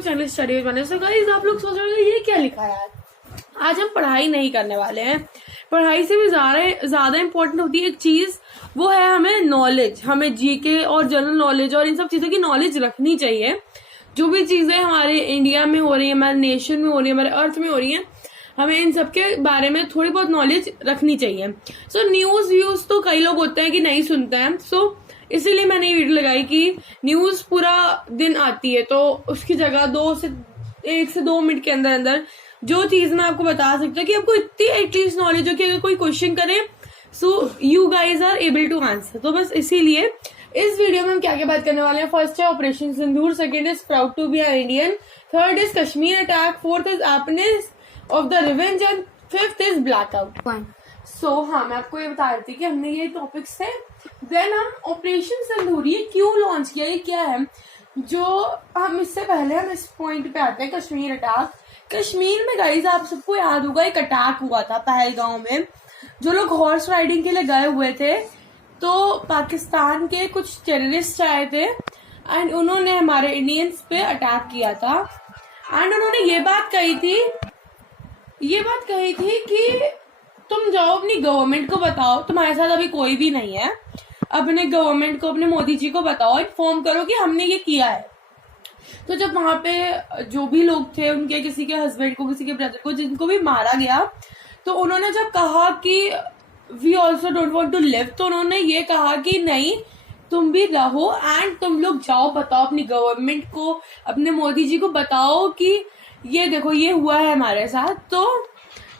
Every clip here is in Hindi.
पे चैनल स्टडी बने। सो गाइस आप लोग सोच रहे हो ये क्या लिखा है आज हम पढ़ाई नहीं करने वाले हैं। पढ़ाई से भी ज्यादा इम्पोर्टेंट होती है एक चीज, वो है हमें नॉलेज। हमें जीके और जनरल नॉलेज और इन सब चीजों की नॉलेज रखनी चाहिए। जो भी चीजें हमारे इंडिया में हो रही है, हमारे नेशन में हो रही है, हमारे अर्थ में हो रही है, हमें इन सब के बारे में थोड़ी बहुत नॉलेज रखनी चाहिए। सो न्यूज व्यूज तो कई लोग होते हैं कि नहीं सुनते हैं, सो इसीलिए मैंने ये वीडियो लगाई कि न्यूज पूरा दिन आती है, तो उसकी जगह 1 से 2 मिनट के अंदर अंदर जो चीज मैं आपको बता सकती हूँ कि आपको इतनी एटलीस्ट नॉलेज हो कि अगर कोई क्वेश्चन करे so you guys are able to answer. तो बस इसीलिए इस वीडियो में हम क्या क्या बात करने वाले हैं। फर्स्ट है operation Sindoor, second is proud to be an Indian, third is Kashmir attack, fourth is happiness of the revenge and fifth is blackout. So हाँ, मैं आपको ये बता रही थी कि हमने ये टॉपिक्स थे। देन हम ऑपरेशन सिंदूर ये क्यों लॉन्च किया, ये क्या है, जो हम इससे पहले हम इस पॉइंट पे आते हैं कश्मीर अटैक। कश्मीर में गाइस आप सबको याद होगा एक अटैक हुआ था पहलगांव में। जो लोग हॉर्स राइडिंग के लिए गए हुए थे, तो पाकिस्तान के कुछ टेररिस्ट आए थे एंड उन्होंने हमारे इंडियंस पे अटैक किया था। एंड उन्होंने ये बात कही थी कि तुम जाओ अपनी गवर्नमेंट को बताओ, तुम्हारे साथ अभी कोई भी नहीं है, अपने गवर्नमेंट को, अपने मोदी जी को बताओ, इन्फॉर्म करो कि हमने ये किया है। तो जब वहां पे जो भी लोग थे, उनके किसी के हस्बैंड को, किसी के ब्रदर को, जिनको भी मारा गया, तो उन्होंने जब कहा कि we also don't want to live, तो उन्होंने ये कहा कि नहीं तुम भी रहो एंड तुम लोग जाओ, बताओ अपनी गवर्नमेंट को, अपने मोदी जी को बताओ कि ये देखो ये हुआ है हमारे साथ। तो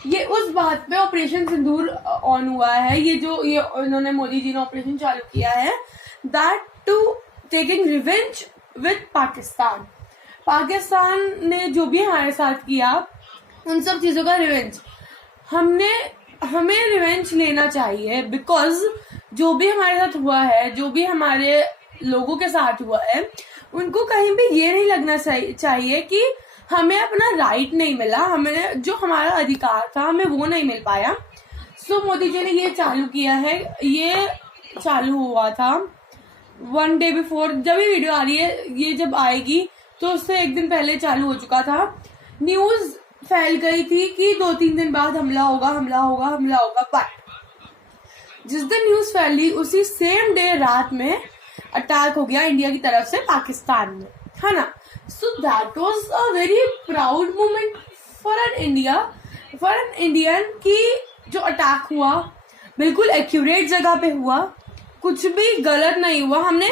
ये उस बात पे ऑपरेशन सिंदूर ऑन हुआ है। ये उन्होंने मोदी जी ने ऑपरेशन चालू किया है, that too taking revenge with Pakistan. Pakistan ने जो भी हमारे साथ किया, उन सब चीजों का रिवेंज हमें रिवेंज लेना चाहिए। बिकॉज जो भी हमारे साथ हुआ है, जो भी हमारे लोगों के साथ हुआ है, उनको कहीं भी ये नहीं लगना चाहिए कि हमें अपना राइट नहीं मिला, हमें जो हमारा अधिकार था हमें वो नहीं मिल पाया। सो मोदी जी ने ये चालू किया है। ये चालू हुआ था 1 डे बिफोर, जब ये वीडियो आ रही है, ये जब आएगी तो उससे 1 दिन पहले चालू हो चुका था। न्यूज फैल गई थी कि 2-3 दिन बाद हमला होगा, बट जिस दिन न्यूज फैली उसी सेम डे रात में अटैक हो गया इंडिया की तरफ से पाकिस्तान में, है ना। So that was a very proud moment for an Indian कि जो अटैक हुआ बिल्कुल एक्यूरेट जगह पे हुआ, कुछ भी गलत नहीं हुआ। हमने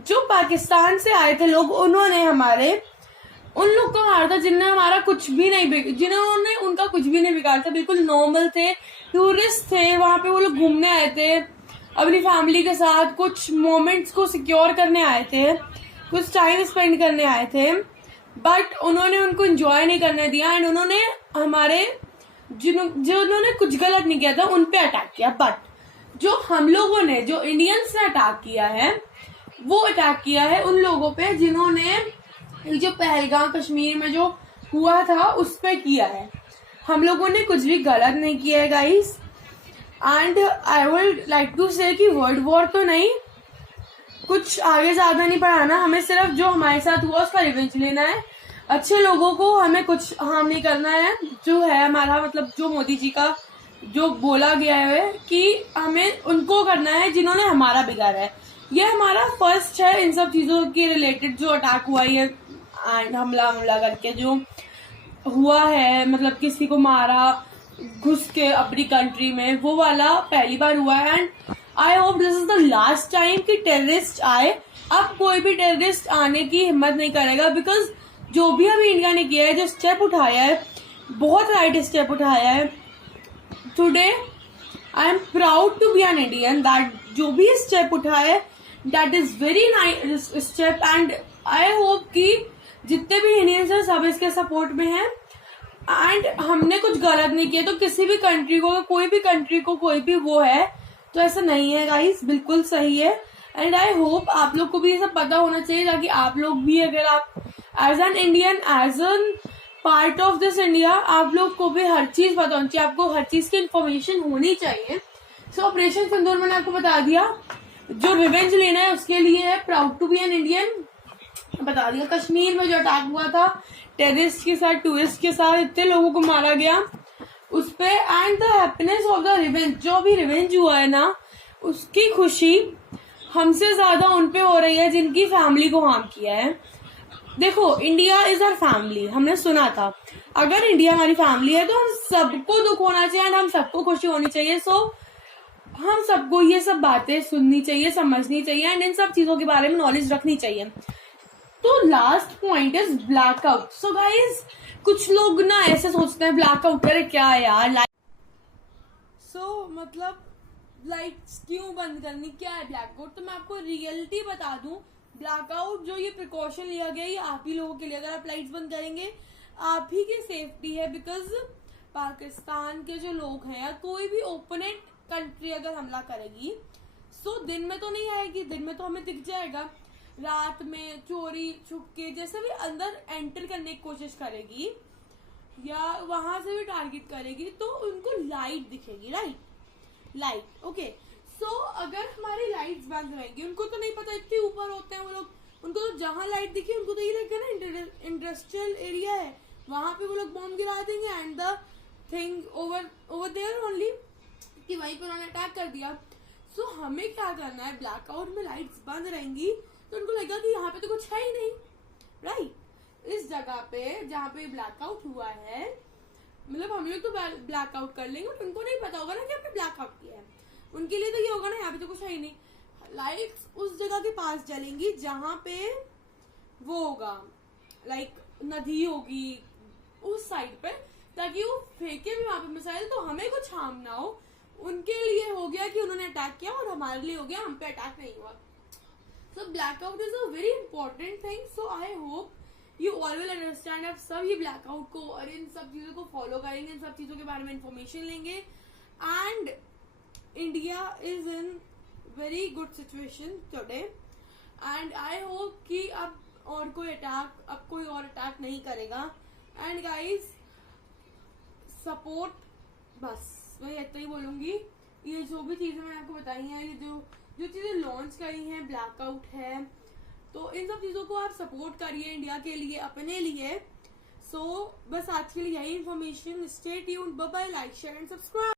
जो पाकिस्तान से आए थे लोग, उन्होंने उन लोग को मारा था जिन्होंने उनका कुछ भी नहीं बिगाड़ा था, बिल्कुल नॉर्मल थे, टूरिस्ट थे, वहां पे वो लोग घूमने आए थे अपनी फैमिली के साथ, कुछ मोमेंट्स को सिक्योर करने आए थे, कुछ टाइम स्पेंड करने आए थे, बट उन्होंने उनको एंजॉय नहीं करने दिया एंड उन्होंने जिन्होंने कुछ गलत नहीं किया था उन पे अटैक किया। बट जो हम लोगों ने, जो इंडियंस ने अटैक किया है, वो अटैक किया है उन लोगों पे जिन्होंने जो पहलगाम कश्मीर में जो हुआ था उस पे किया है। हम लोगों ने कुछ भी गलत नहीं किया है guys. And I would like to say कि वर्ल्ड वॉर तो नहीं, कुछ आगे ज्यादा नहीं बढ़ाना, हमें सिर्फ जो हमारे साथ हुआ उसका रिवेंज लेना है। अच्छे लोगों को हमें कुछ हार्म नहीं करना है, जो है हमारा मतलब जो मोदी जी का जो बोला गया है कि हमें उनको करना है जिन्होंने हमारा बिगाड़ा है। ये हमारा फर्स्ट है इन सब चीजों के रिलेटेड जो अटैक हुआ है एंड हमला करके जो हुआ है, मतलब किसी को मारा घुस के अपनी कंट्री में, वो वाला पहली बार हुआ है। And I hope this is the last time कि टेररिस्ट आए। अब कोई भी टेररिस्ट आने की हिम्मत नहीं करेगा, बिकॉज जो भी अभी इंडिया ने किया है, जो स्टेप उठाया है, बहुत राइट स्टेप उठाया है। Today I am proud to be an Indian, that जो भी स्टेप उठाया है that is very nice step. And I hope कि जितने भी इंडियंस हैं सब इसके सपोर्ट में हैं। एंड हमने कुछ गलत नहीं किया, तो किसी भी कंट्री को, कोई भी कंट्री को कोई भी वो है, तो ऐसा नहीं है गाइस, बिल्कुल सही है। एंड आई होप आप लोग को भी ये सब पता होना चाहिए, ताकि आप लोग भी, अगर आप as an Indian, as an part of this India, आप लोग को भी हर चीज पता होनी चाहिए, आपको हर चीज की इन्फॉर्मेशन होनी चाहिए। सो ऑपरेशन सिंदूर मैंने आपको बता दिया, जो रिवेंज लेना है उसके लिए है, proud to be an Indian. बता दिया। कश्मीर में जो अटैक हुआ था टेररिस्ट के साथ, टूरिस्ट के साथ, इतने लोगों को मारा गया उस पे, and the happiness of the revenge, जो भी रिवेंज हुआ है ना उसकी खुशी हमसे ज्यादा उन पे हो रही है जिनकी फैमिली को हार्म किया है। देखो, इंडिया इज आवर फैमिली, हमने सुना था, अगर इंडिया हमारी फैमिली है तो हम सबको दुख होना चाहिए एंड हम सबको खुशी होनी चाहिए। सो हम सबको ये सब बातें सुननी चाहिए, समझनी चाहिए एंड इन सब चीजों के बारे में नॉलेज रखनी चाहिए। तो last point is blackout. So guys, कुछ लोग ना ऐसे सोचते हैं ब्लैकआउट करे क्या है यार, मतलब लाइट्स क्यों बंद करनी, क्या है ब्लैकआउट। तो मैं आपको रियलिटी बता दूं, ब्लैकआउट जो ये प्रिकॉशन लिया गया ये आप ही लोगों के लिए, अगर आप लाइट्स बंद करेंगे आप ही की सेफ्टी है। बिकॉज पाकिस्तान के जो लोग हैं या कोई भी ओपोनेंट कंट्री अगर हमला करेगी तो दिन में तो नहीं आएगी, दिन में तो हमें दिख जाएगा, रात में चोरी छुपके जैसे भी अंदर एंटर करने की कोशिश करेगी या वहां से भी टारगेट करेगी तो उनको लाइट दिखेगी, लाइट ओके। सो अगर हमारी लाइट्स बंद रहेंगी, उनको तो नहीं पता, इतने ऊपर होते हैं वो लोग, उनको तो जहां लाइट दिखी उनको तो ये लगेगा ना इंडस्ट्रियल एरिया है, वहां पे वो लोग बॉम्ब गिरा देंगे and the thing over there only, कि वहीं पे उन्होंने अटैक कर दिया। सो हमें क्या करना है, ब्लैकआउट में लाइट्स बंद रहेंगी तो उनको लगेगा कि यहाँ पे तो कुछ है ही नहीं, राइट। इस जगह पे जहाँ पे ब्लैकआउट हुआ है, मतलब हम लोग तो ब्लैकआउट कर लेंगे बट उनको नहीं पता होगा ना कि हमने ब्लैकआउट किया है, उनके लिए तो ये होगा ना यहाँ पे तो कुछ है ही नहीं। लाइट्स उस जगह के पास जलेंगी जहाँ पे वो होगा, लाइक नदी होगी उस साइड पे, ताकि वो फेंके भी वहां पे मिसाइल तो हमें कुछ हार्म ना हो। उनके लिए हो गया कि उन्होंने अटैक किया और हमारे लिए हो गया हम पे अटैक नहीं हुआ। So blackout is a very important thing. So I hope you all will understand. आप सब ये ब्लैकआउट को और इन सब चीजों को फॉलो करेंगे, इन सब चीजों के बारे में इंफॉर्मेशन लेंगे and India is in very good situation today and I hope कि अब कोई और अटैक नहीं करेगा। एंड गाइज सपोर्ट, बस मैं इतना ही बोलूंगी। ये जो भी चीजें मैंने आपको बताई हैं, ये जो चीजें लॉन्च करी हैं, ब्लैकआउट है, तो इन सब चीजों को आप सपोर्ट करिए इंडिया के लिए, अपने लिए। सो बस आज के लिए यही information. Stay tuned, bye bye, like share and subscribe.